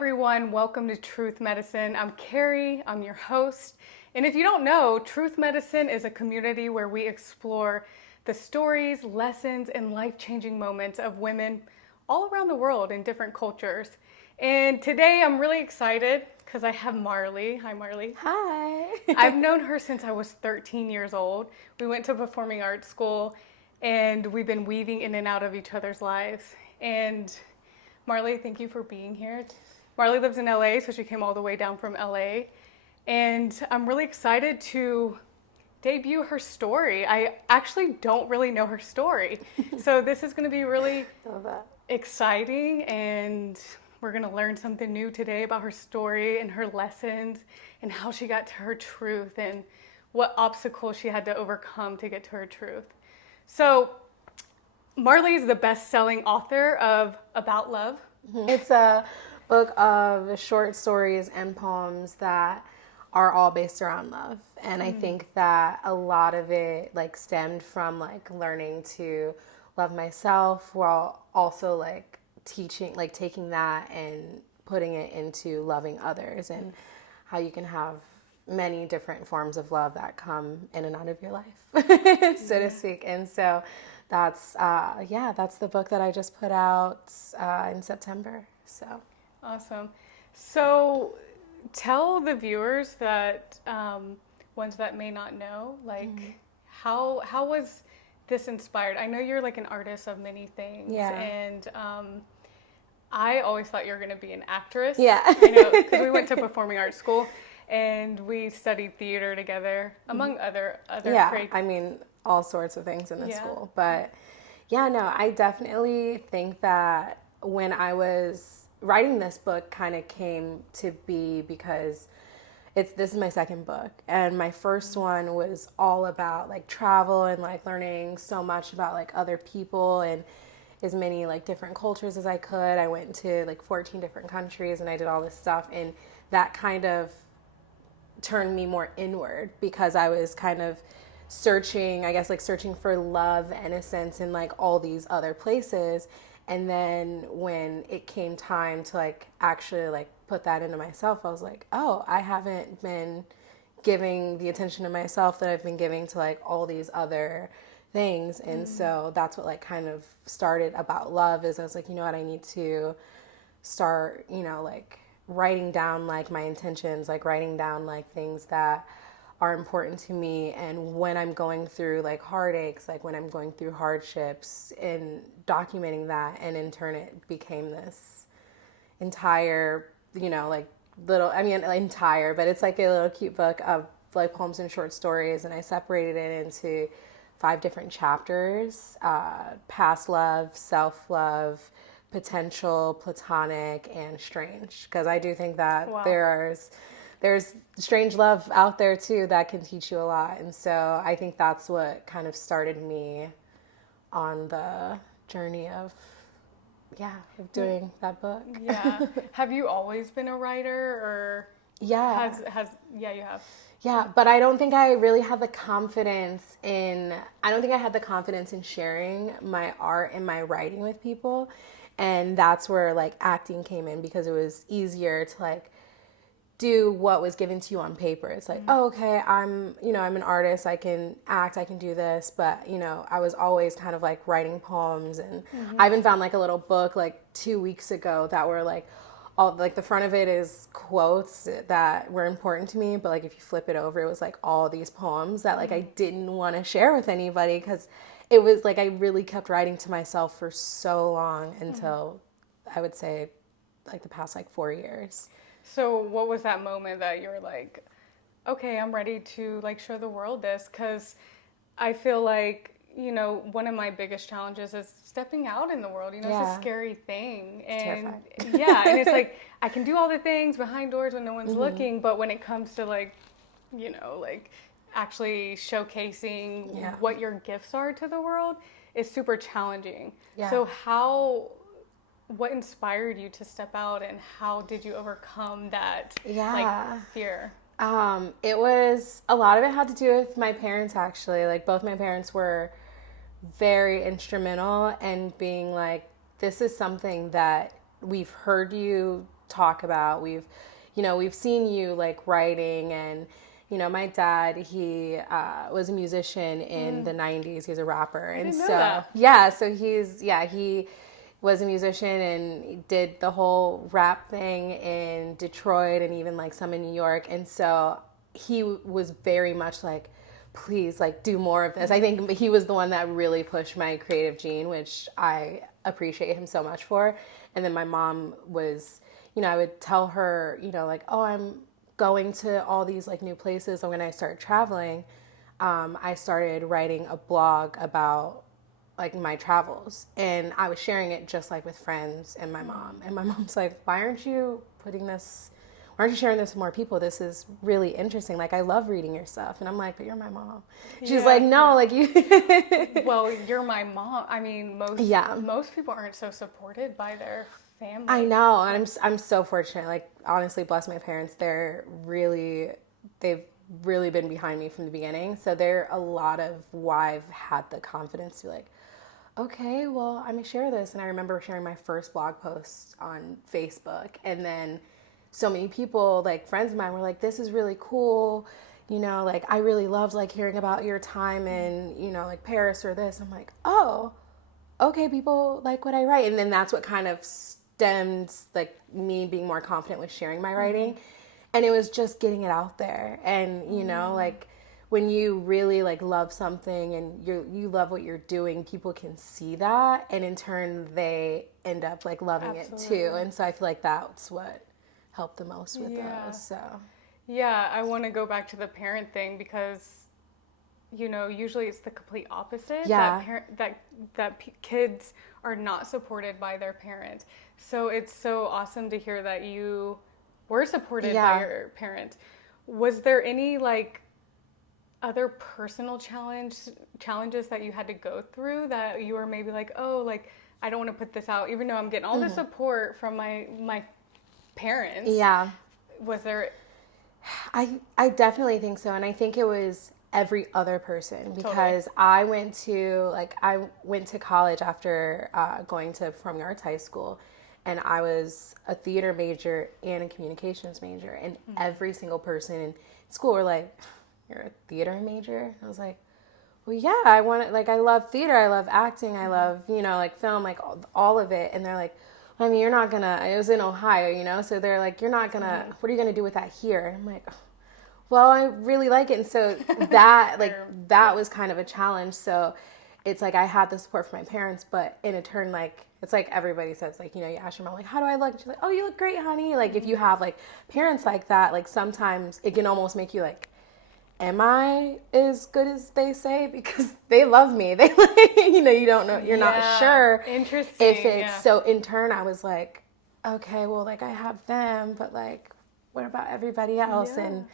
everyone. Welcome to Truth Medicine. I'm Carrie. I'm your host. And if you don't know, Truth Medicine is a community where we explore the stories, lessons, and life-changing moments of women all around the world in different cultures. And today I'm really excited because I have Marley. Hi, Marley. Hi. I've known her since I was 13 years old. We went to performing arts school and we've been weaving in and out of each other's lives. And Marley, thank you for being here. Marley lives in LA, so she came all the way down from LA. And I'm really excited to debut her story. I actually don't really know her story. So this is going to be really exciting, and we're going to learn something new today about her story and her lessons and how she got to her truth and what obstacles she had to overcome to get to her truth. So Marley is the best-selling author of About Love. It's a book of short stories and poems that are all based around love. And I think that a lot of it stemmed from learning to love myself while also taking that and putting it into loving others and how you can have many different forms of love that come in and out of your life, so to speak. And so that's the book that I just put out in September. So awesome. So tell the viewers that ones that may not know, how was this inspired? I know you're an artist of many things, and I always thought you were going to be an actress. Yeah, because we went to performing arts school and we studied theater together, among other I mean all sorts of things in the school. But I definitely think that when I was writing this book kind of came to be because this is my second book, and my first one was all about travel and learning so much about other people and as many different cultures as I could. I went to 14 different countries and I did all this stuff, and that kind of turned me more inward because I was kind of searching for love, innocence in all these other places. And then when it came time to actually put that into myself, I was like, oh, I haven't been giving the attention to myself that I've been giving to all these other things. And so that's what kind of started About Love. Is I was like, you know what, I need to start writing down my intentions, writing down things that are important to me, and when I'm going through heartaches, when I'm going through hardships, and documenting that. And in turn it became this entire entire, but it's a little cute book of poems and short stories, and I separated it into 5 different chapters: past love, self-love, potential, platonic, and strange. Because I do think that there's strange love out there too that can teach you a lot. And so I think that's what kind of started me on the journey of doing that book. Yeah. Have you always been a writer, or you have? Yeah, but I don't think I really had the confidence in sharing my art and my writing with people. And that's where acting came in, because it was easier to do what was given to you on paper. It's oh, okay, I'm an artist, I can act, I can do this. But, I was always kind of writing poems. And I even found a little book 2 weeks ago that were all the front of it is quotes that were important to me. But if you flip it over, it was all these poems that I didn't want to share with anybody, because it was I really kept writing to myself for so long until I would say the past 4 years. So what was that moment that you were okay, I'm ready to show the world this? Because I feel one of my biggest challenges is stepping out in the world. It's a scary thing. And and it's I can do all the things behind doors when no one's looking, but when it comes to actually showcasing what your gifts are to the world, is super challenging. So what inspired you to step out, and how did you overcome that fear? It was, a lot of it had to do with my parents, actually. Both my parents were very instrumental in being this is something that we've heard you talk about. We've seen you like writing, and my dad, he was a musician in the 90s. He was a rapper. I and didn't know so, that. yeah, so he was a musician and did the whole rap thing in Detroit and even like some in New York. And so he was very much like, please, like, do more of this. I think he was the one that really pushed my creative gene, which I appreciate him so much for. And then my mom was, I would tell her, like, oh, I'm going to all these like new places. And when I started traveling, I started writing a blog about like my travels, and I was sharing it just like with friends and my mom. And my mom's like, why aren't you sharing this with more people? This is really interesting. Like, I love reading your stuff. And I'm like, but you're my mom. She's like, no, like you. Well, you're my mom. I mean, most people aren't so supported by their family. I know. And I'm so fortunate. Like, honestly, bless my parents. They've really been behind me from the beginning. So they're a lot of why I've had the confidence to be like, okay, well, I'm going to share this. And I remember sharing my first blog post on Facebook. And then so many people, like friends of mine, were like, this is really cool. Like, I really loved like hearing about your time in, like Paris or this. I'm like, oh, okay, people like what I write. And then that's what kind of stemmed like me being more confident with sharing my writing. And it was just getting it out there. And, like, when you really like love something and you love what you're doing, people can see that, and in turn they end up like loving it too. And so I feel like that's what helped the most with those. So I want to go back to the parent thing, because usually it's the complete opposite. That kids are not supported by their parent. So it's so awesome to hear that you were supported by your parent. Was there any like other personal challenges that you had to go through that you were maybe like, oh, like, I don't want to put this out, even though I'm getting all the support from my parents? Yeah. Was there? I definitely think so. And I think it was every other person, because I went to college after going to performing arts high school, and I was a theater major and a communications major, and every single person in school were like, you're a theater major? I was like, well, yeah, I love theater, I love acting, I love, like film, like all of it. And they're like, well, I mean, you're not gonna, it was in Ohio, so they're like, you're not gonna, what are you gonna do with that here? And I'm like, well, I really like it. And so that was kind of a challenge. So it's like I had the support from my parents, but in a turn, like, it's like everybody says, like, you ask your mom, like, how do I look? And she's like, oh, you look great, honey. Like, if you have like parents like that, like sometimes it can almost make you like, am I as good as they say? Because they love me. They like, you don't know, you're not sure. Interesting. If it's so in turn, I was like, okay, well, like I have them, but like, what about everybody else? And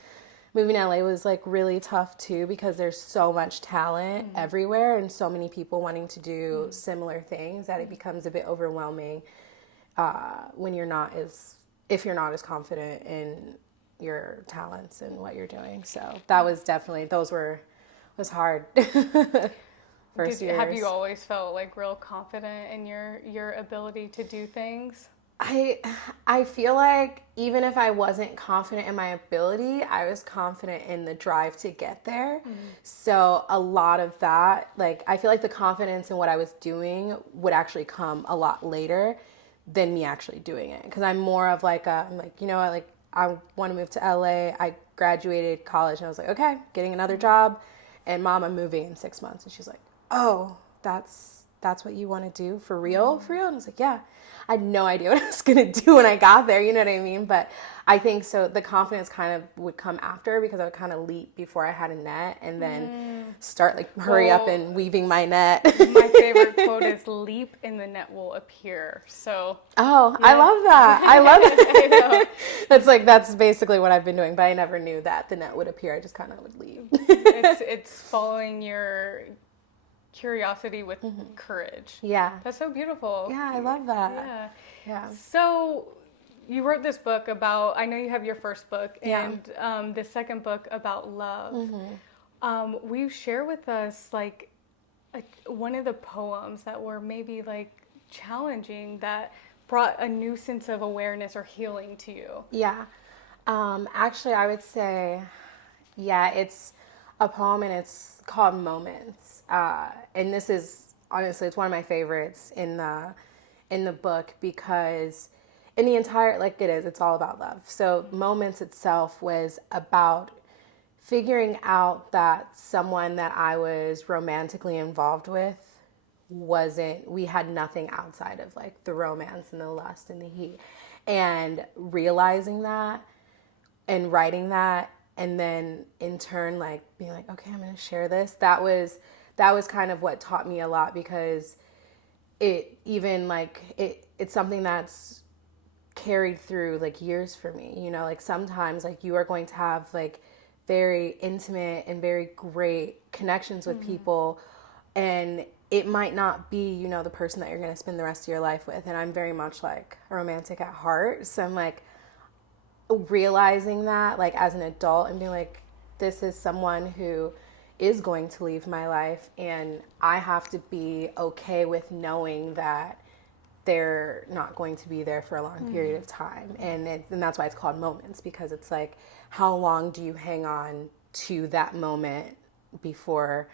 moving to LA was like really tough too, because there's so much talent everywhere and so many people wanting to do similar things that it becomes a bit overwhelming when if you're not as confident in your talents and what you're doing. So that was definitely, was hard. First years. Have you always felt like real confident in your ability to do things? I feel like even if I wasn't confident in my ability, I was confident in the drive to get there. So a lot of that, like, I feel like the confidence in what I was doing would actually come a lot later than me actually doing it. Because I'm more of like, I'm like, like, I want to move to LA. I graduated college and I was like, okay, getting another job. And Mom, I'm moving in 6 months. And she's like, oh, that's what you want to do for real? For real? And I was like, yeah. I had no idea what I was going to do when I got there. You know what I mean? But I think so the confidence kind of would come after, because I would kind of leap before I had a net, and then start like hurry up and weaving my net. My favorite quote is, leap and the net will appear. So. Oh, yeah. I love that. I love it. I know. That's basically what I've been doing, but I never knew that the net would appear. I just kind of would leave. It's following your curiosity with courage. Yeah. That's so beautiful. Yeah, I love that. Yeah. So you wrote this book about, I know you have your first book and the second book about love. Will you share with us one of the poems that were maybe like challenging that brought a new sense of awareness or healing to you? Yeah. Actually, I would say, yeah, it's a poem and it's called Moments. And this is, honestly, it's one of my favorites in the book because in the entire, like it is, it's all about love. So Moments itself was about figuring out that someone that I was romantically involved with we had nothing outside of like the romance and the lust and the heat. And realizing that and writing that, and then in turn like being like, okay, I'm gonna share this. That was kind of what taught me a lot, because it even like it's something that's carried through like years for me. You know, like sometimes like you are going to have like very intimate and very great connections with people, and it might not be, you know, the person that you're going to spend the rest of your life with. And I'm very much like a romantic at heart, so I'm like realizing that like as an adult and being like, this is someone who is going to leave my life, and I have to be okay with knowing that they're not going to be there for a long period of time. And that's why it's called Moments, because it's like, how long do you hang on to that moment before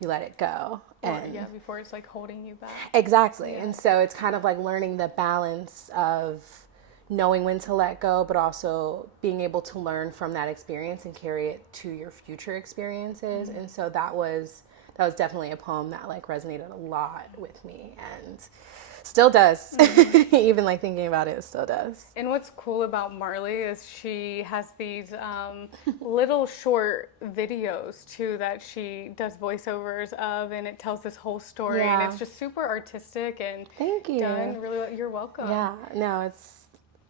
you let it go? And yeah, before it's like holding you back. exactly. And so it's kind of like learning the balance of knowing when to let go, but also being able to learn from that experience and carry it to your future experiences. And so that was definitely a poem that like resonated a lot with me, and still does. Even like thinking about it still does. And what's cool about Marley is she has these little short videos too that she does voiceovers of, and it tells this whole story. Yeah. And it's just super artistic and Thank you. done really well. You're welcome. Yeah, no,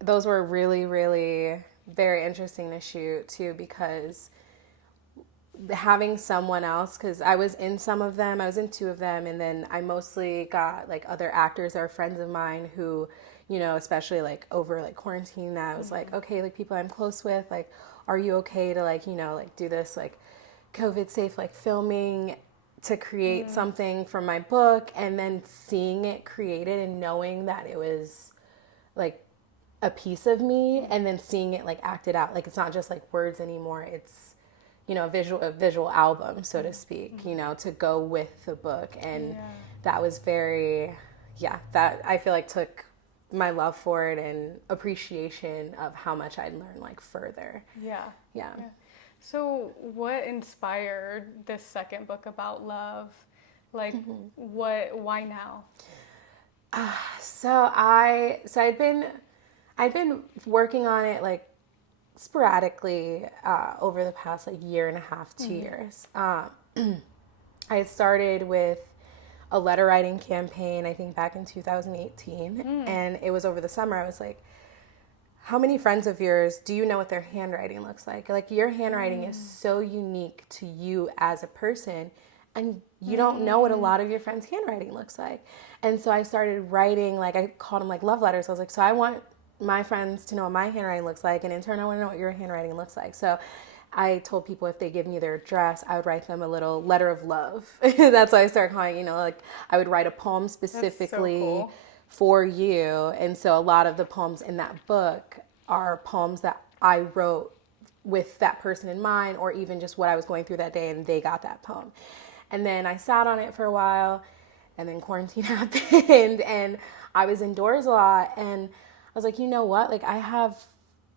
those were really, really very interesting to shoot too, because having someone else, because I was in some of them, I was in two of them, and then I mostly got like other actors that are friends of mine who, you know, especially like over like quarantine, that I was like, okay, like people I'm close with, like, are you okay to like, you know, like do this like COVID safe like filming to create something from my book, and then seeing it created and knowing that it was like a piece of me, and then seeing it like acted out, like it's not just like words anymore, it's, you know, a visual album, so to speak, you know, to go with the book. And that was very, that I feel like took my love for it and appreciation of how much I'd learned like further. Yeah. So what inspired this second book about love? Like why now? So I'd been working on it like sporadically over the past like year and a half, 2 years. I started with a letter writing campaign, I think back in 2018, and it was over the summer. I was like, how many friends of yours do you know what their handwriting looks like? Like your handwriting is so unique to you as a person, and you don't know what a lot of your friends' handwriting looks like. And so I started writing, like I called them like love letters. I was like, so I want my friends to know what my handwriting looks like, and in turn I want to know what your handwriting looks like. So I told people if they give me their address, I would write them a little letter of love. That's why I started calling, you know, like I would write a poem specifically for you. And so a lot of the poems in that book are poems that I wrote with that person in mind, or even just what I was going through that day and they got that poem. And then I sat on it for a while, and then quarantine happened, and I was indoors a lot, and I was like, you know what? Like I have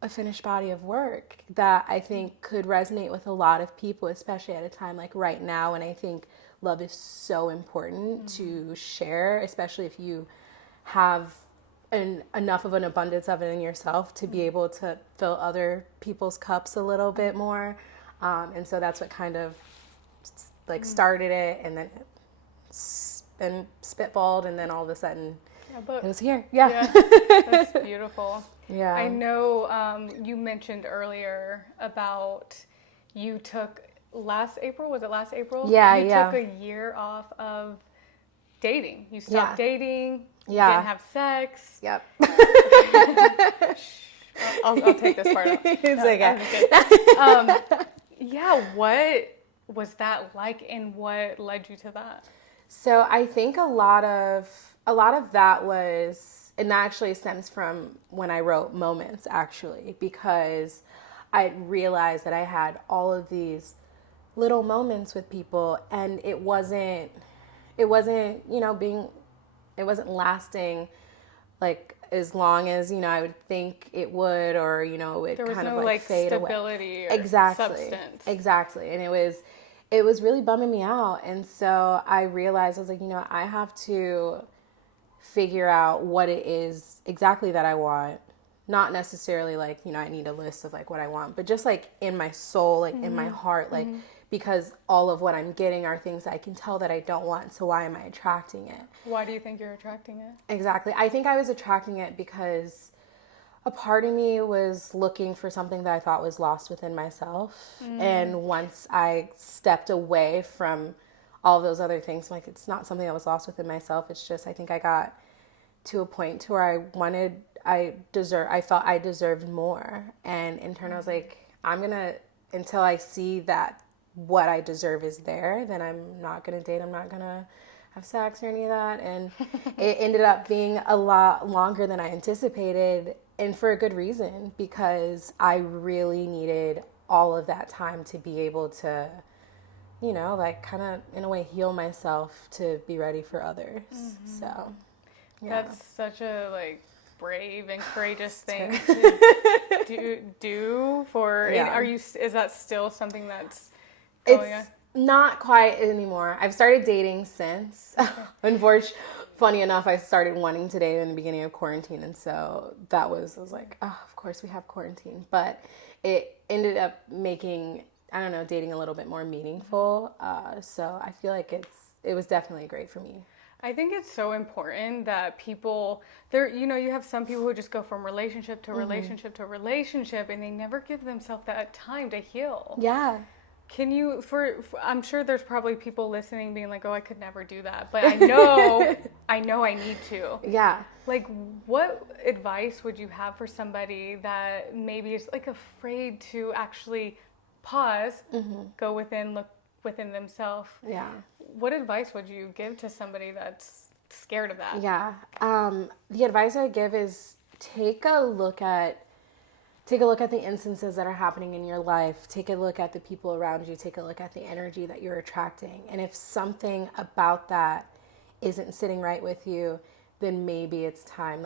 a finished body of work that I think could resonate with a lot of people, especially at a time like right now. And I think love is so important to share, especially if you have enough of an abundance of it in yourself to be able to fill other people's cups a little bit more. And so that's what kind of like started it, and then it's been spitballed, and then all of a sudden it was here. That's beautiful. Yeah. I know you mentioned earlier about you took last April. Was it last April? Yeah, you took a year off of dating. You stopped dating. You didn't have sex. Yep. I'll take this part out. It's okay. What was that like, and what led you to that? So I think a lot of that was and that actually stems from when I wrote Moments, actually, because I realized that I had all of these little moments with people, and it wasn't, it wasn't lasting like as long as, I would think it would, or, it would There was kind no of like fade stability away. or substance. Exactly. And it was really bumming me out. And so I realized, I was like, I have to figure out what it is exactly that I want. Not necessarily like, I need a list of like what I want, but just like in my soul, like in my heart, like, because all of what I'm getting are things that I can tell that I don't want. So why am I attracting it? Why do you think you're attracting it? Exactly. I think I was attracting it because a part of me was looking for something that I thought was lost within myself. And once I stepped away from all those other things, like, it's not something that was lost within myself. It's just, I think I got to a point to where I felt I deserved more. And in turn, I was like, until I see that what I deserve is there, then I'm not going to date. I'm not going to have sex or any of that. And it ended up being a lot longer than I anticipated, and for a good reason, because I really needed all of that time to be able to, like, kind of in a way heal myself to be ready for others. So, yeah. That's such a like brave and courageous thing to do for. Yeah. Is that still something that's It's on? not quite anymore. I've started dating since. Unfortunately, funny enough, I started wanting to date in the beginning of quarantine, and so I was like, oh, of course we have quarantine. But it ended up making, I don't know, dating a little bit more meaningful. So I feel like it was definitely great for me. I think it's so important that people you have some people who just go from relationship to relationship to relationship, and they never give themselves that time to heal. Yeah. Can you, I'm sure there's probably people listening being like, oh, I could never do that. But I know I need to. Yeah. Like, what advice would you have for somebody that maybe is like afraid to actually pause, go within, look within themselves? Yeah. What advice would you give to somebody that's scared of that? Yeah. The advice I give is take a look at the instances that are happening in your life. Take a look at the people around you. Take a look at the energy that you're attracting. And if something about that isn't sitting right with you, then maybe it's time.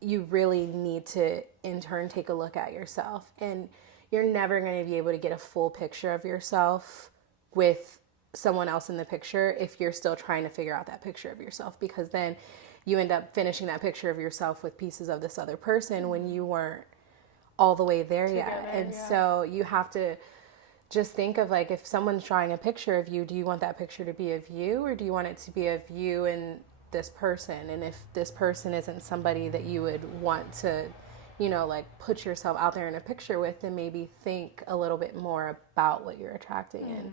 You really need to, in turn, take a look at yourself. And you're never going to be able to get a full picture of yourself with someone else in the picture if you're still trying to figure out that picture of yourself, because then you end up finishing that picture of yourself with pieces of this other person when you weren't all the way there yet. And so you have to just think of, like, if someone's drawing a picture of you, do you want that picture to be of you, or do you want it to be of you and this person? And if this person isn't somebody that you would want to, put yourself out there in a picture with, then maybe think a little bit more about what you're attracting. And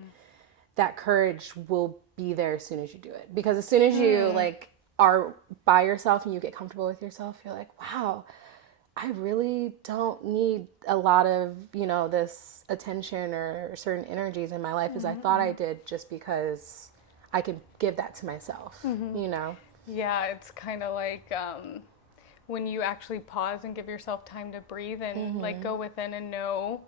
that courage will be there as soon as you do it. Because as soon as you are by yourself and you get comfortable with yourself, you're like, wow, I really don't need a lot of, this attention or certain energies in my life as I thought I did, just because I could give that to myself, Yeah, it's kind of like when you actually pause and give yourself time to breathe and go within and know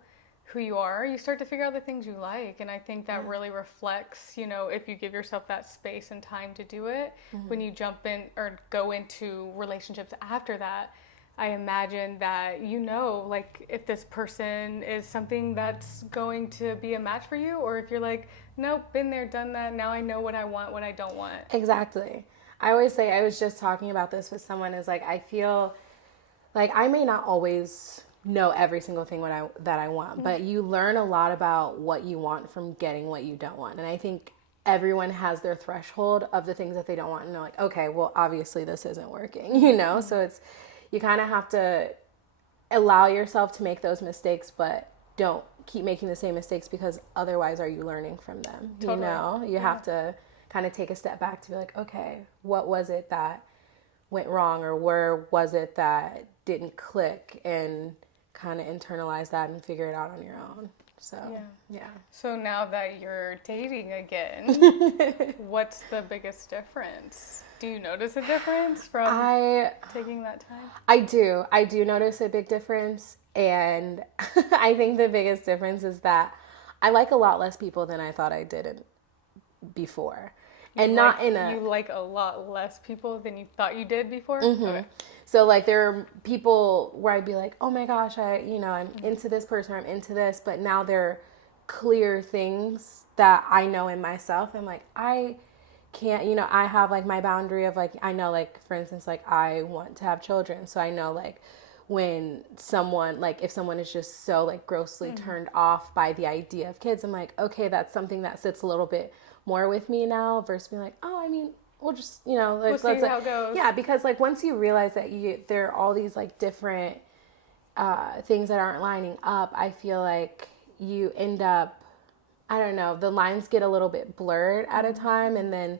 who you are, you start to figure out the things you like. And I think that really reflects, if you give yourself that space and time to do it, when you jump in or go into relationships after that, I imagine that if this person is something that's going to be a match for you, or if you're like, nope, been there, done that, now I know what I want, what I don't want. Exactly. I always say, I was just talking about this with someone, is like, I feel like I may not always know every single thing that I want, but you learn a lot about what you want from getting what you don't want. And I think everyone has their threshold of the things that they don't want, and they're like, okay, well, obviously this isn't working, So you kind of have to allow yourself to make those mistakes, but don't keep making the same mistakes, because otherwise are you learning from them? Totally. You have to kind of take a step back to be like, okay, what was it that went wrong, or where was it that didn't click, and kind of internalize that and figure it out on your own. So, yeah. So now that you're dating again, what's the biggest difference? Do you notice a difference from taking that time? I do. I do notice a big difference. And I think the biggest difference is that I like a lot less people than I thought I did before. And not in a... You like a lot less people than you thought you did before? Mm-hmm. Okay. So, like, there are people where I'd be like, oh my gosh, I'm into this person, or I'm into this, but now there are clear things that I know in myself. I'm like, I can't, I have, like, my boundary of, like, I know, like, for instance, like, I want to have children. So I know, like, when someone, like, if someone is just so, like, grossly turned off by the idea of kids, I'm like, okay, that's something that sits a little bit more with me now versus being like, oh, I mean, we'll just, like, we'll see how it goes. Yeah, because, like, once you realize that there are all these, like, different things that aren't lining up, I feel like you end up, I don't know, the lines get a little bit blurred at a time, and then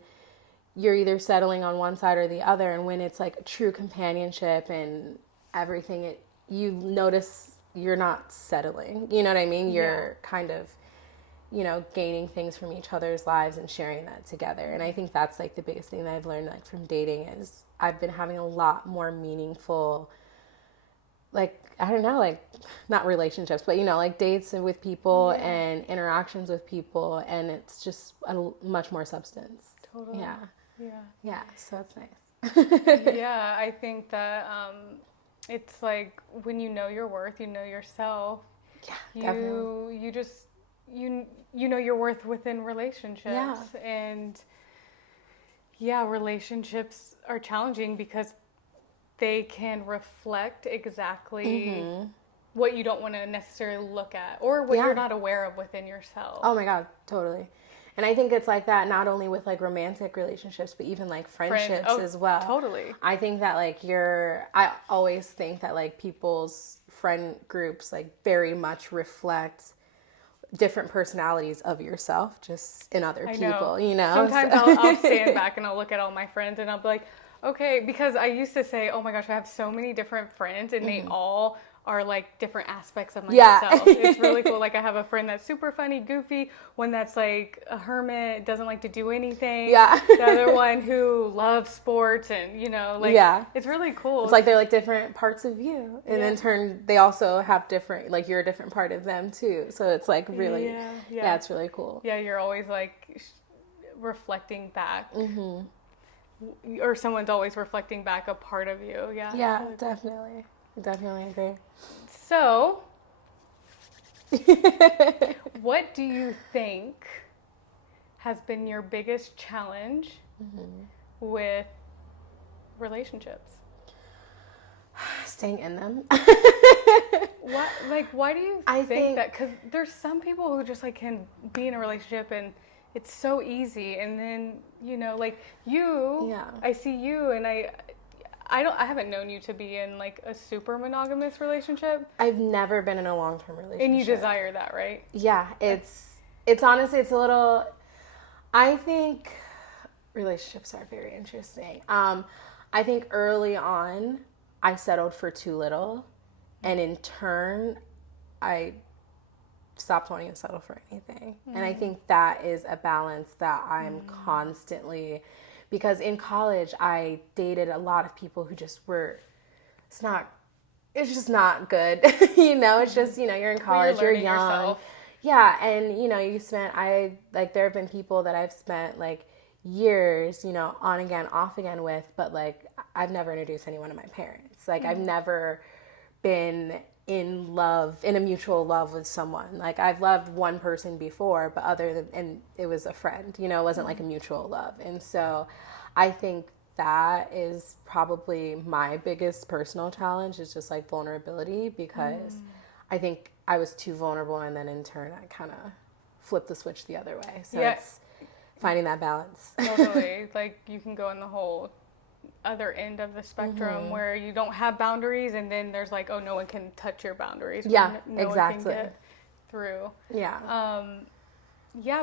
you're either settling on one side or the other. And when it's, like, true companionship and everything, you notice you're not settling. You know what I mean? You're kind of, gaining things from each other's lives and sharing that together. And I think that's, like, the biggest thing that I've learned, like, from dating is I've been having a lot more meaningful, like, I don't know, like, not relationships, but, like, dates with people and interactions with people. And it's just much more substance. Totally. Yeah. Yeah. Yeah. So it's nice. Yeah. I think that it's like when you know your worth, you know yourself. Yeah, definitely. You just, you know your worth within relationships. Yeah. And relationships are challenging because they can reflect exactly what you don't want to necessarily look at or what you're not aware of within yourself. Oh my God, totally. And I think it's like that not only with, like, romantic relationships, but even, like, friendships as well. Totally. I think that, like, I always think that, like, people's friend groups, like, very much reflect different personalities of yourself just in other people, Sometimes I'll stand back and I'll look at all my friends and I'll be like, okay, because I used to say, oh my gosh, I have so many different friends and they all are, like, different aspects of myself. It's really cool. Like, I have a friend that's super funny, goofy, one that's, like, a hermit, doesn't like to do anything. Yeah. The other one who loves sports and, it's really cool. It's like they're, like, different parts of you. And in turn, they also have different, like, you're a different part of them too. So it's, like, really, it's really cool. Yeah, you're always, like, reflecting back. Or someone's always reflecting back a part of you. Yeah. Yeah, definitely. I definitely agree. So, what do you think has been your biggest challenge with relationships? Staying in them. Why do you think that? Because there's some people who just, like, can be in a relationship and it's so easy, and then, like you, I see you, and I haven't known you to be in, like, a super monogamous relationship. I've never been in a long-term relationship. And you desire that, right? Yeah, it's honestly, it's a little, I think relationships are very interesting. I think early on, I settled for too little, and in turn, I stopped wanting to settle for anything. And I think that is a balance that I'm constantly, because in college I dated a lot of people who just were, it's just not good. It's just, you're in college, you're young. Yourself. Yeah. And there have been people that I've spent, like, years, on again, off again with, but, like, I've never introduced anyone to my parents. Like, I've never been in a mutual love with someone. Like, I've loved one person before, but and it was a friend, it wasn't like a mutual love. And so I think that is probably my biggest personal challenge, is just, like, vulnerability, because I think I was too vulnerable, and then in turn I kind of flipped the switch the other way. So it's finding that balance. Totally. Like, you can go in the whole other end of the spectrum where you don't have boundaries, and then there's, like, oh, no one can touch your boundaries. Yeah, no exactly. one can get through. Yeah.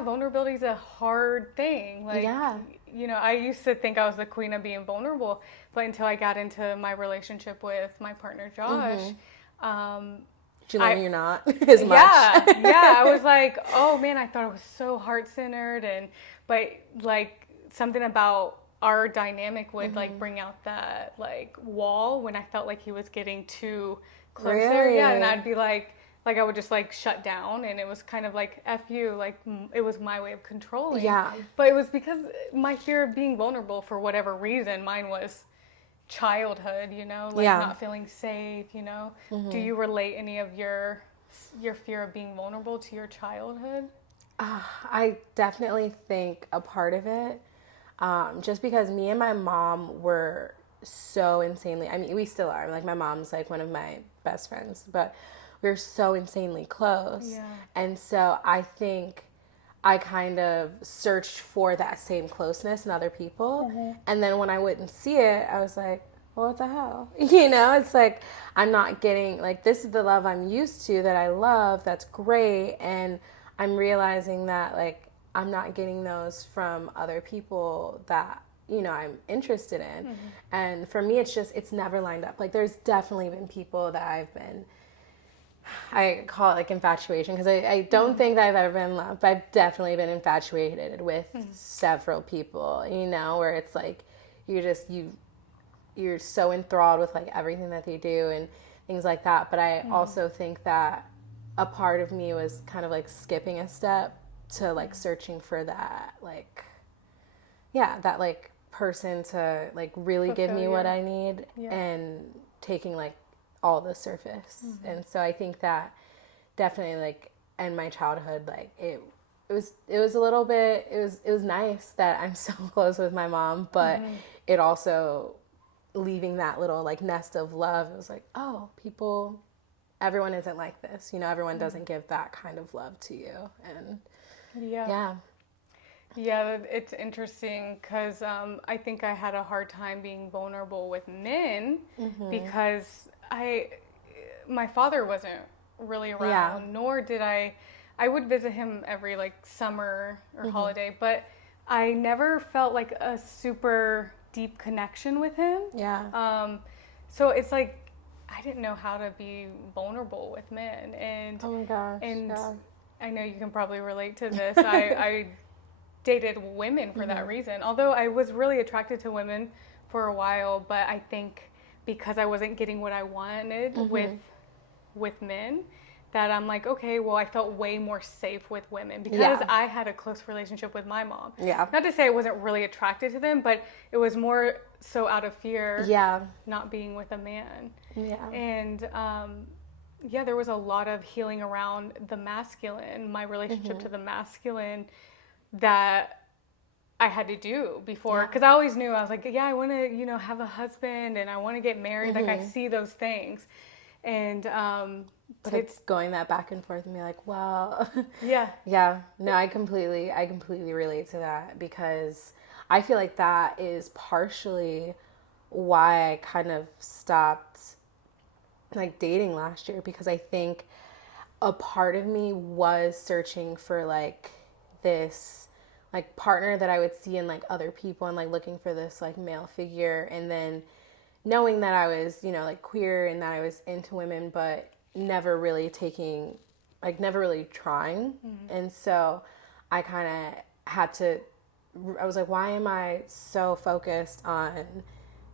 Vulnerability is a hard thing. Like, I used to think I was the queen of being vulnerable, but until I got into my relationship with my partner, Josh, Did you learn you're not as much? Yeah. I was like, oh man, I thought it was so heart-centered, but like something about our dynamic would like bring out that like wall when I felt like he was getting too close there. Really? Yeah, and I'd be like I would just like shut down, and it was kind of like F you, like it was my way of controlling. Yeah. But it was because my fear of being vulnerable for whatever reason. Mine was childhood, like not feeling safe, Do you relate any of your fear of being vulnerable to your childhood? I definitely think a part of it, just because me and my mom were so insanely, I mean, we still are. Like, my mom's like one of my best friends, but we're so insanely close. Yeah. And so I think I kind of searched for that same closeness in other people. And then when I wouldn't see it, I was like, well, what the hell? It's like, I'm not getting, like, this is the love I'm used to that I love. That's great. And I'm realizing that, like, I'm not getting those from other people that, I'm interested in. And for me, it's never lined up. Like, there's definitely been people that I call it like infatuation, because I don't think that I've ever been in love, but I've definitely been infatuated with several people, where it's like you're so enthralled with like everything that they do and things like that. But I also think that a part of me was kind of like skipping a step to like searching for that, like, that like person to like really give me what I need, and taking like all the surface. And so I think that definitely, like, in my childhood, like it was a little bit, it was nice that I'm so close with my mom, but it also, leaving that little like nest of love, it was like, oh, everyone isn't like this, everyone doesn't give that kind of love to you. And yeah, it's interesting because I think I had a hard time being vulnerable with men because my father wasn't really around, nor did I would visit him every like summer or holiday, but I never felt like a super deep connection with him. So it's like I didn't know how to be vulnerable with men, and oh my gosh, and I know you can probably relate to this. I dated women for that reason, although I was really attracted to women for a while, but I think because I wasn't getting what I wanted with men, that I'm like, okay, well, I felt way more safe with women because I had a close relationship with my mom. Not to say I wasn't really attracted to them, but it was more so out of fear not being with a man. And there was a lot of healing around the masculine, my relationship to the masculine, that I had to do before, because I always knew, I was like, I want to, have a husband and I want to get married. Like, I see those things. And, but it's going that back and forth and be like, well, no, I completely relate to that, because I feel like that is partially why I kind of stopped like dating last year, because I think a part of me was searching for like this like partner that I would see in like other people, and like looking for this like male figure, and then knowing that I was, like queer and that I was into women, but never really trying. And so I kind of I was like, why am I so focused on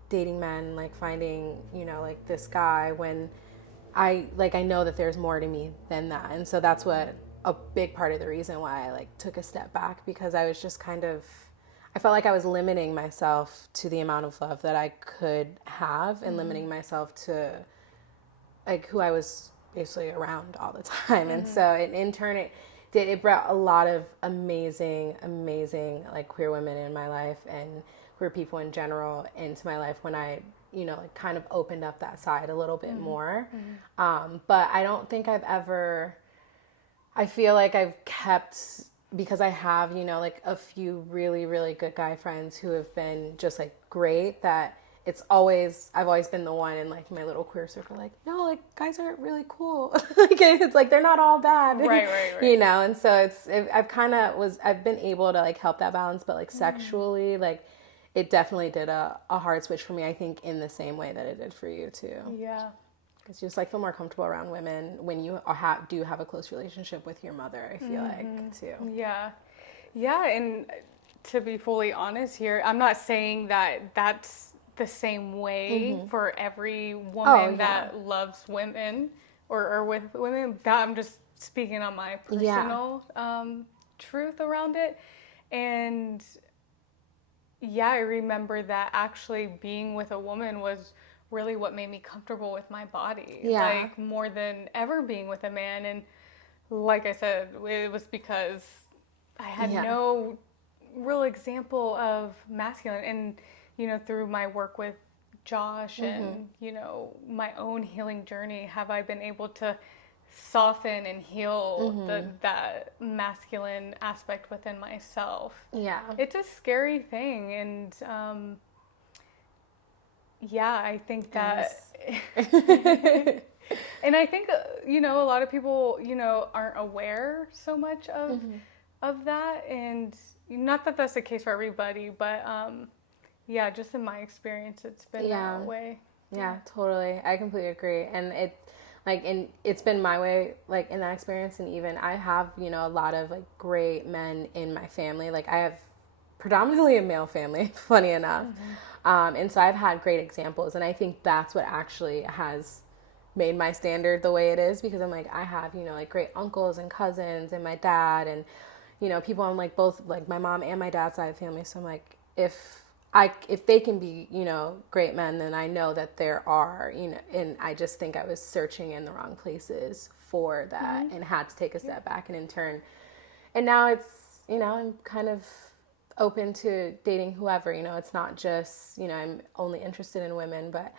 dating men, like finding, like this guy, when I know that there's more to me than that. And so that's what a big part of the reason why I like took a step back, because I was just I felt like I was limiting myself to the amount of love that I could have, and limiting myself to like who I was basically around all the time. And so in turn it brought a lot of amazing like queer women in my life, and queer people in general into my life, when I like kind of opened up that side a little bit more. But I don't think I feel like I've kept, because I have, like a few really, really good guy friends who have been just like great, that I've always been the one in like my little queer circle, like, no, like guys are really cool. Like, it's like, they're not all bad. Right. And so I've been able to like help that balance, but like sexually, like it definitely did a hard switch for me, I think, in the same way that it did for you too. Yeah. Because you just like feel more comfortable around women when you do have a close relationship with your mother, I feel like, too. Yeah. Yeah, and to be fully honest here, I'm not saying that that's the same way for every woman that loves women or with women. That I'm just speaking on my personal truth around it. And yeah, I remember that actually being with a woman was really what made me comfortable with my body. Yeah. Like more than ever being with a man. And like I said, it was because I had no real example of masculine. And, you know, through my work with Josh and, you know, my own healing journey, have I been able to soften and heal that masculine aspect within myself. Yeah. It's a scary thing. And, yeah, I think that... And I think, you know, a lot of people, you know, aren't aware so much of that. And not that that's the case for everybody, but yeah, just in my experience, it's been that way. Yeah, totally. I completely agree. And it's been my way, like, in that experience. And even I have, you know, a lot of like great men in my family. Like, I have predominantly a male family, funny enough. And so I've had great examples. And I think that's what actually has made my standard the way it is, because I'm like, I have, you know, like great uncles and cousins and my dad and, you know, people on like both like my mom and my dad's side of the family. So I'm like, if they can be, you know, great men, then I know that there are, you know, and I just think I was searching in the wrong places for that and had to take a step back and in turn. And now it's, you know, I'm kind of open to dating whoever, you know, it's not just, you know, I'm only interested in women, but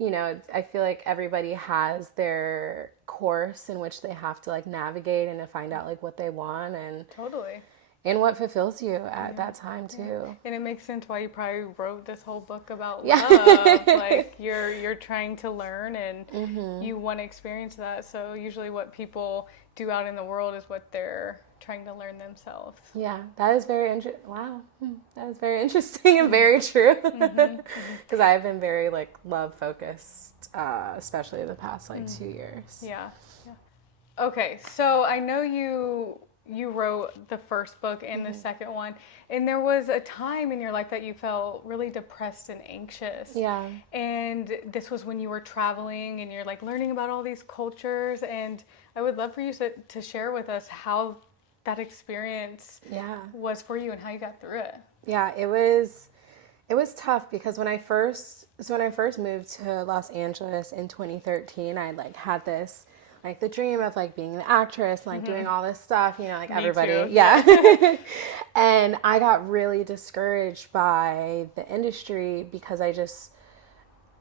you know, I feel like everybody has their course in which they have to like navigate and to find out like what they want and Totally. And what fulfills you at that time too. And it makes sense why you probably wrote this whole book about Yeah. love. Like you're trying to learn and you want to experience that. So usually what people do out in the world is what they're trying to learn themselves. Yeah, that is very interesting. Wow, that is very interesting and very true. Because I've been very like love focused, especially the past like 2 years. Yeah. Okay, so I know you wrote the first book and the second one, and there was a time in your life that you felt really depressed and anxious. Yeah. And this was when you were traveling and you're like learning about all these cultures, and I would love for you to share with us how that experience was for you and how you got through it. Yeah, it was tough because when I first moved to Los Angeles in 2013, I like had this like the dream of like being an actress, and, like doing all this stuff, you know, like Me everybody. too. Yeah. And I got really discouraged by the industry because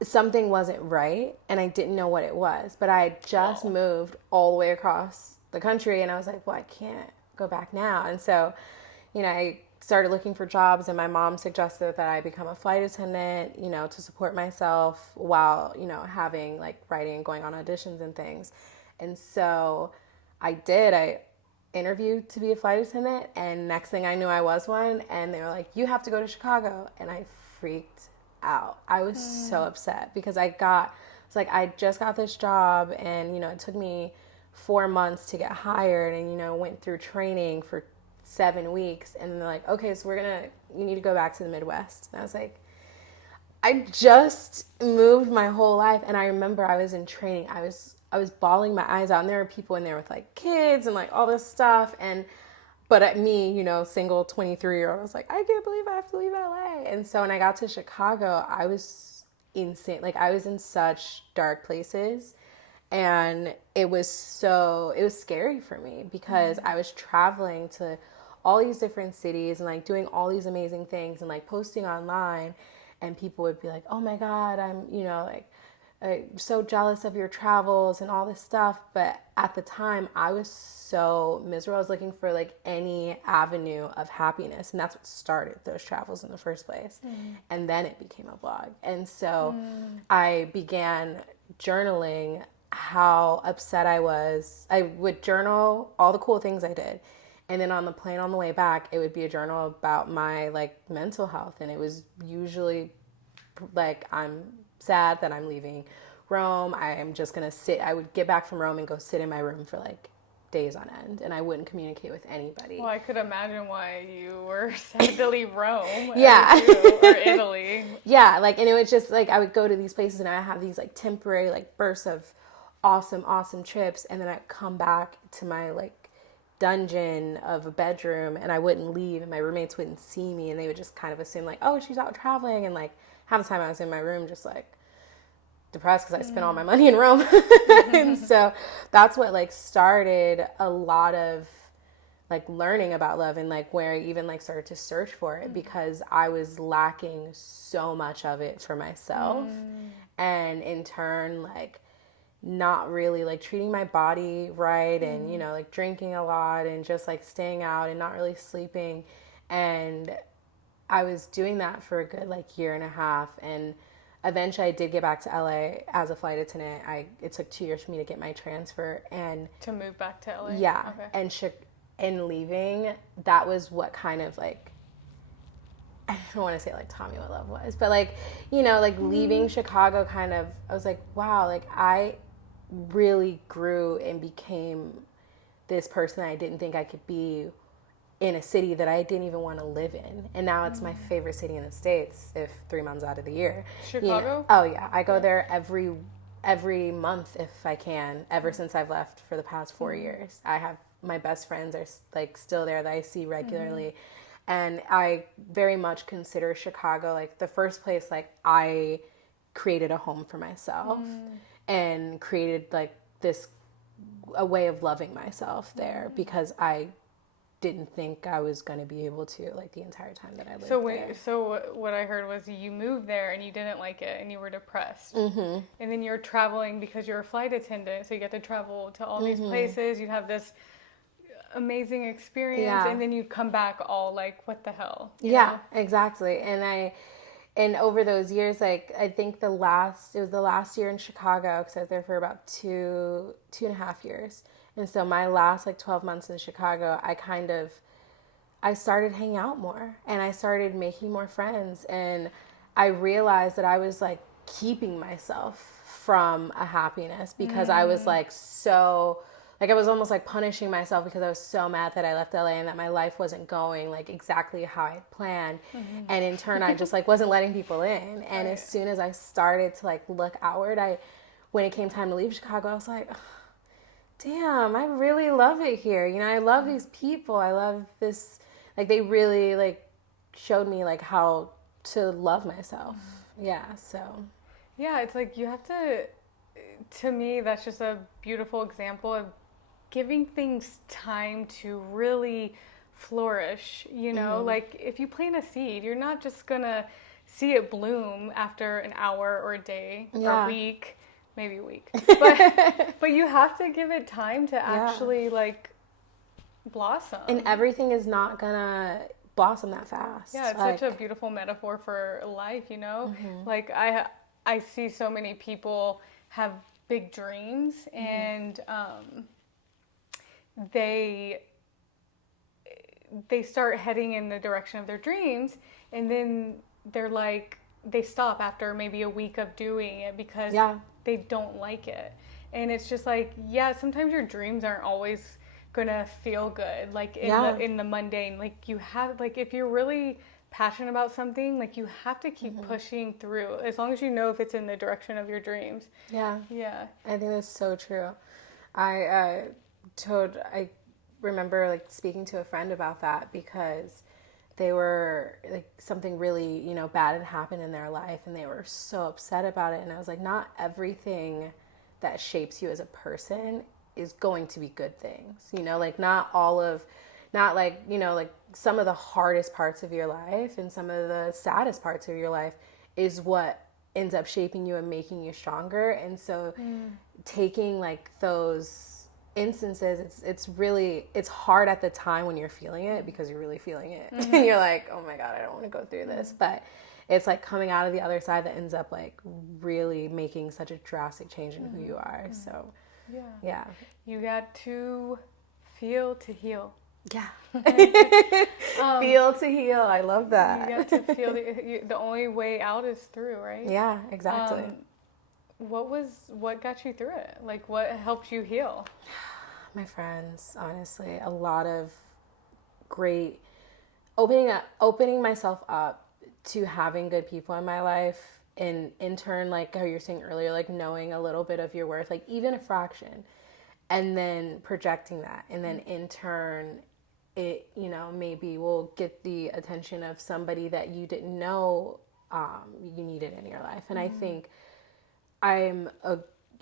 something wasn't right and I didn't know what it was. But I had just moved all the way across the country and I was like, well, I can't go back now. And so, you know, I started looking for jobs and my mom suggested that I become a flight attendant, you know, to support myself while, you know, having like writing and going on auditions and things. And so I did. I interviewed to be a flight attendant, and next thing I knew I was one, and they were like, you have to go to Chicago. And I freaked out. I was so upset because I just got this job, and, you know, it took me 4 months to get hired, and, you know, went through training for 7 weeks, and they're like, okay, so you need to go back to the Midwest. And I was like, I just moved my whole life. And I remember I was in training. I was bawling my eyes out, and there were people in there with like kids and like all this stuff. But at me, you know, single 23-year-old, I was like, I can't believe I have to leave LA. And so when I got to Chicago, I was insane. Like I was in such dark places, and it was scary for me because I was traveling to all these different cities and like doing all these amazing things and like posting online, and people would be like, oh my God, I'm, you know, like, I'm so jealous of your travels and all this stuff. But at the time I was so miserable. I was looking for like any avenue of happiness, and that's what started those travels in the first place. And then it became a blog. And so I began journaling how upset I was. I would journal all the cool things I did, and then on the plane on the way back it would be a journal about my like mental health. And it was usually like, I'm sad that I'm leaving Rome. I'm just going to sit. I would get back from Rome and go sit in my room for like days on end, and I wouldn't communicate with anybody. Well, I could imagine why you were sad to leave Rome. Yeah. Or Italy. Yeah, like, and it was just like I would go to these places and I have these like temporary like bursts of awesome trips, and then I'd come back to my like dungeon of a bedroom and I wouldn't leave, and my roommates wouldn't see me, and they would just kind of assume like, oh, she's out traveling, and like half the time I was in my room just like depressed because I spent all my money in Rome. And so that's what like started a lot of like learning about love, and like where I even like started to search for it, because I was lacking so much of it for myself, and in turn like not really like treating my body right, and you know, like drinking a lot and just like staying out and not really sleeping. And I was doing that for a good like year and a half, and eventually I did get back to LA as a flight attendant. It took 2 years for me to get my transfer, and to move back to LA. Yeah. Okay. And leaving, that was what kind of like, I don't want to say like taught me what love was, but like, you know, like leaving Chicago kind of, I was like, wow, like I really grew and became this person that I didn't think I could be in a city that I didn't even want to live in. And now it's my favorite city in the States, if 3 months out of the year. Chicago? You know? Oh yeah. I go there every month if I can, ever since I've left for the past 4 years. I have, my best friends are like still there that I see regularly. And I very much consider Chicago like the first place like I created a home for myself and created like a way of loving myself there, because I didn't think I was going to be able to like the entire time that I lived there. So what I heard was you moved there and you didn't like it and you were depressed. And then you're traveling because you're a flight attendant, so you get to travel to all these places. You have this amazing experience, and then you come back all like, what the hell? You know? Exactly. And over those years, like I think it was the last year in Chicago, because I was there for about two and a half years. And so my last like 12 months in Chicago, I started hanging out more, and I started making more friends, and I realized that I was like keeping myself from a happiness, because I was like so, like I was almost like punishing myself because I was so mad that I left LA and that my life wasn't going like exactly how I had planned. And in turn, I just like wasn't letting people in. And as soon as I started to like look outward, when it came time to leave Chicago, I was like, damn, I really love it here. You know, I love these people. I love this, like they really like showed me like how to love myself. Yeah, so. Yeah, it's like you have to me, that's just a beautiful example of giving things time to really flourish, you know? Like if you plant a seed, you're not just gonna see it bloom after an hour or a day or a week, maybe a week. But you have to give it time to actually like blossom. And everything is not gonna blossom that fast. Yeah, it's such a beautiful metaphor for life, you know? Like I see so many people have big dreams, and they start heading in the direction of their dreams, and then they're like, they stop after maybe a week of doing it because they don't like it. And it's just like, sometimes your dreams aren't always gonna feel good, like in the mundane. Like you have, like if you're really passionate about something, like you have to keep pushing through, as long as you know if it's in the direction of your dreams. I think that's so true. I remember like speaking to a friend about that, because they were like, something really, you know, bad had happened in their life, and they were so upset about it. And I was like, not everything that shapes you as a person is going to be good things, you know, like not like, you know, like some of the hardest parts of your life and some of the saddest parts of your life is what ends up shaping you and making you stronger. And so taking like those instances, it's hard at the time when you're feeling it, because you're really feeling it. And you're like, oh my God, I don't want to go through this. But it's like coming out of the other side that ends up like really making such a drastic change in who you are. So you got to feel to heal. Feel to heal. I love that. You got to feel the only way out is through, right? Yeah, exactly. what got you through it? Like, what helped you heal? My friends, honestly, a lot of great opening myself up to having good people in my life, and in turn, like how you're saying earlier, like knowing a little bit of your worth, like even a fraction, and then projecting that, and then in turn it, maybe will get the attention of somebody that you didn't know you needed in your life. And I think I'm a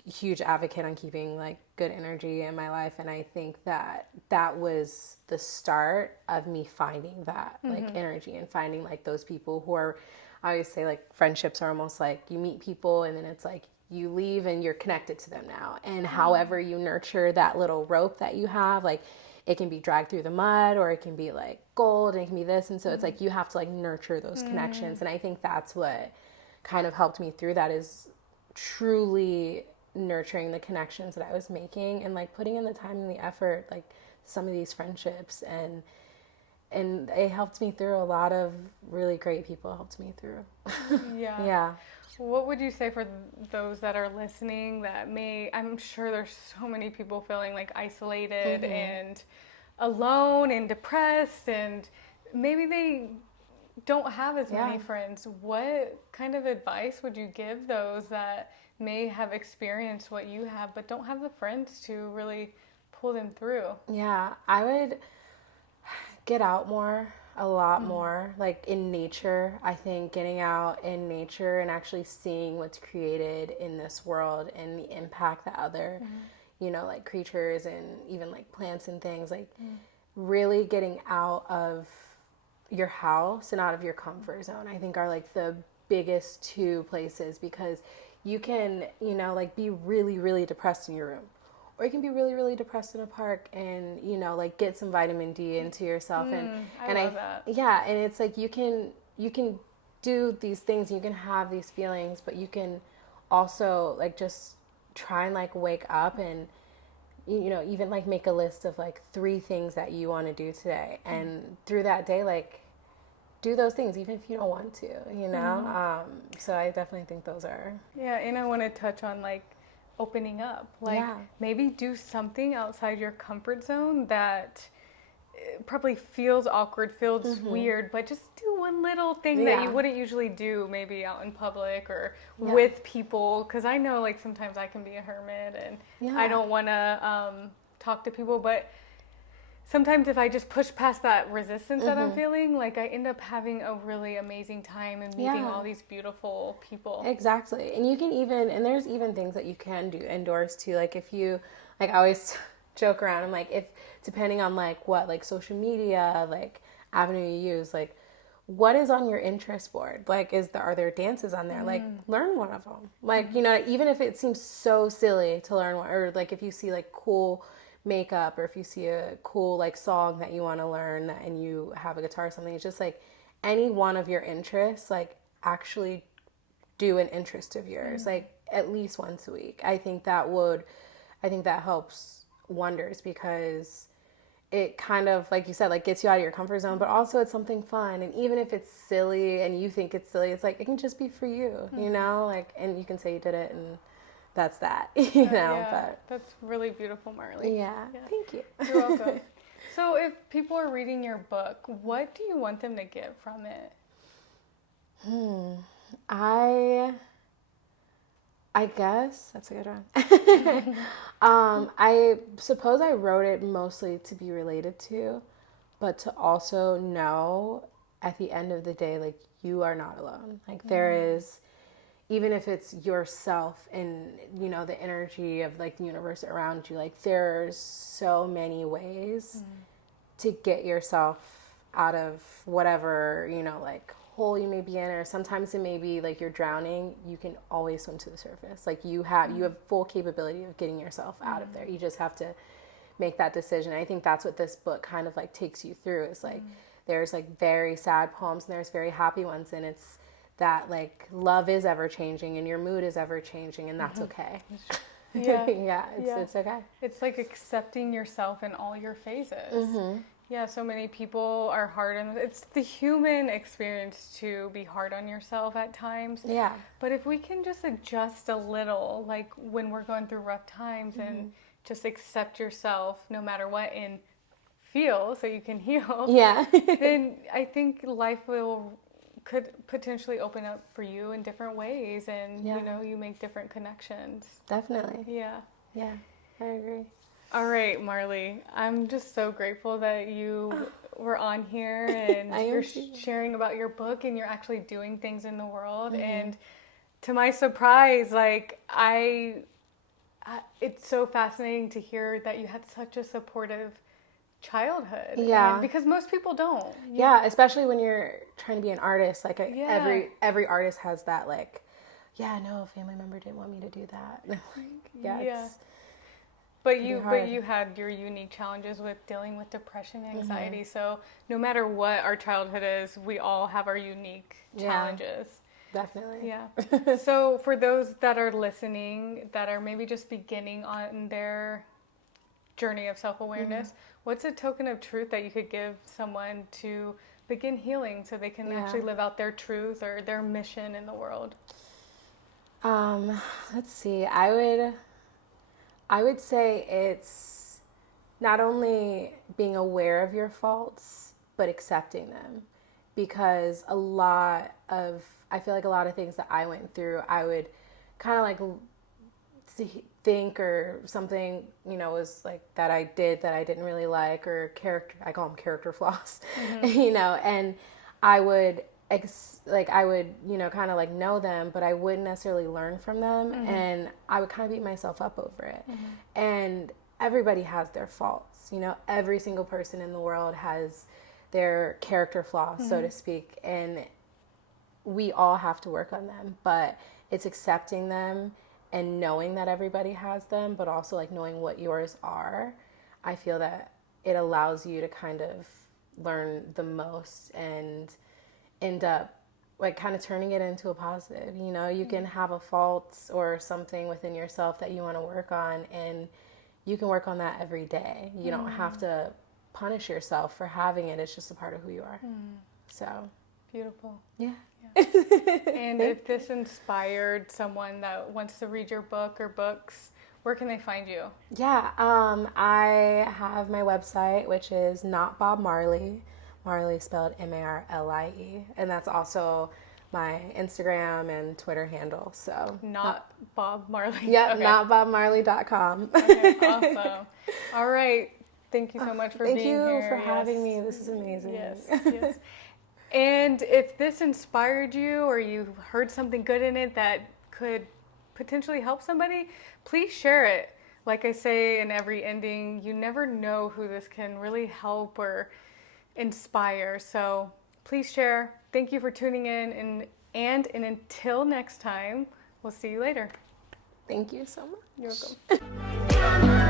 huge advocate on keeping like good energy in my life, and I think that that was the start of me finding that like energy, and finding like those people who are, I always say like friendships are almost like you meet people and then it's like you leave and you're connected to them now, and however you nurture that little rope that you have, like it can be dragged through the mud or it can be like gold and it can be this, and so it's like you have to like nurture those connections. And I think that's what kind of helped me through that, is truly nurturing the connections that I was making, and like putting in the time and the effort, like some of these friendships, and it helped me through. A lot of really great people helped me through. Yeah. What would you say for those that are listening that I'm sure there's so many people feeling like isolated and alone and depressed, and maybe they don't have as many friends. What kind of advice would you give those that may have experienced what you have but don't have the friends to really pull them through? Yeah, I would get out more, a lot more, like in nature. I think getting out in nature and actually seeing what's created in this world and the impact that other, like creatures and even like plants and things, like really getting out of your house and out of your comfort zone, I think are like the biggest two places, because you can, like be really, really depressed in your room, or you can be really, really depressed in a park and, like get some vitamin D into yourself. I love that. Yeah. And it's like, you can do these things, you can have these feelings, but you can also like just try and like wake up and, even like make a list of like 3 things that you want to do today. And through that day, like do those things, even if you don't want to, so I definitely think those are. Yeah. And I want to touch on like opening up, like maybe do something outside your comfort zone that probably feels awkward, feels weird, but just do one little thing that you wouldn't usually do, maybe out in public or with people. Because I know like sometimes I can be a hermit and I don't want to talk to people, but sometimes if I just push past that resistance that I'm feeling, like I end up having a really amazing time and meeting all these beautiful people. Exactly. And you can even, and there's even things that you can do indoors too. Like if you, like I always joke around, I'm like, if depending on like what like social media like avenue you use, like what is on your interest board, like are there dances on there, like learn one of them, like even if it seems so silly to learn one, or like if you see like cool makeup, or if you see a cool like song that you want to learn and you have a guitar or something, it's just like any one of your interests, like actually do an interest of yours like at least once a week. I think that helps wonders, because it kind of, like you said, like gets you out of your comfort zone, but also it's something fun. And even if it's silly and you think it's silly, it's like it can just be for you, like, and you can say you did it, and that's that, but that's really beautiful, Marley. Yeah. Thank you. You're welcome. So if people are reading your book, what do you want them to get from it? I guess that's a good one. I suppose I wrote it mostly to be related to, but to also know at the end of the day, like you are not alone. Like there is, even if it's yourself and, the energy of like the universe around you, like there's so many ways to get yourself out of whatever, like hole you may be in, or sometimes it may be like you're drowning, you can always swim to the surface. Like you have full capability of getting yourself out of there. You just have to make that decision. I think that's what this book kind of like takes you through. Is like there's like very sad poems and there's very happy ones, and it's that like love is ever changing and your mood is ever changing, and that's okay. It's okay. It's like accepting yourself in all your phases. Yeah, so many people are hard on, it's the human experience to be hard on yourself at times. Yeah. But if we can just adjust a little, like when we're going through rough times and just accept yourself no matter what and feel so you can heal, Yeah. then I think life could potentially open up for you in different ways, and Yeah. you know, you make different connections. Definitely. Yeah. Yeah, I agree. All right, Marley, I'm just so grateful that you were on here and you're sharing about your book and you're actually doing things in the world. And to my surprise, like it's so fascinating to hear that you had such a supportive childhood. Yeah. And because most people don't. Yeah, especially when you're trying to be an artist. Like every artist has that, like, yeah, no, a family member didn't want me to do that. Yeah. But you had your unique challenges with dealing with depression and anxiety. So no matter what our childhood is, we all have our unique challenges. Definitely. Yeah. So for those that are listening, that are maybe just beginning on their journey of self-awareness, what's a token of truth that you could give someone to begin healing so they can actually live out their truth or their mission in the world? Let's see. I would say it's not only being aware of your faults, but accepting them. Because I feel like a lot of things that I went through, I would kind of like think or something, you know, was like that I did that I didn't really like, or I call them character flaws, you know, and I would you know, kind of like know them, but I wouldn't necessarily learn from them. And I would kind of beat myself up over it. And everybody has their faults, you know, every single person in the world has their character flaws, so to speak. And we all have to work on them, but it's accepting them and knowing that everybody has them, but also like knowing what yours are. I feel that it allows you to kind of learn the most and end up like kind of turning it into a positive. You know, you can have a fault or something within yourself that you want to work on, and you can work on that every day. You don't have to punish yourself for having it. It's just a part of who you are. So beautiful. Yeah. And if this inspired someone that wants to read your book or books, where can they find you? Yeah, I have my website, which is Not Bob Marley. Marley spelled Marlie, and that's also my Instagram and Twitter handle. So Not Bob Marley. Yeah, okay. notbobmarley.com. Okay, awesome. All right. Thank you so much for being here. Thank you for having me. This is amazing. Yes. And if this inspired you or you heard something good in it that could potentially help somebody, please share it. Like I say in every ending, you never know who this can really help or inspire. So please share. Thank you for tuning in, and until next time, we'll see you later. Thank you so much. You're welcome.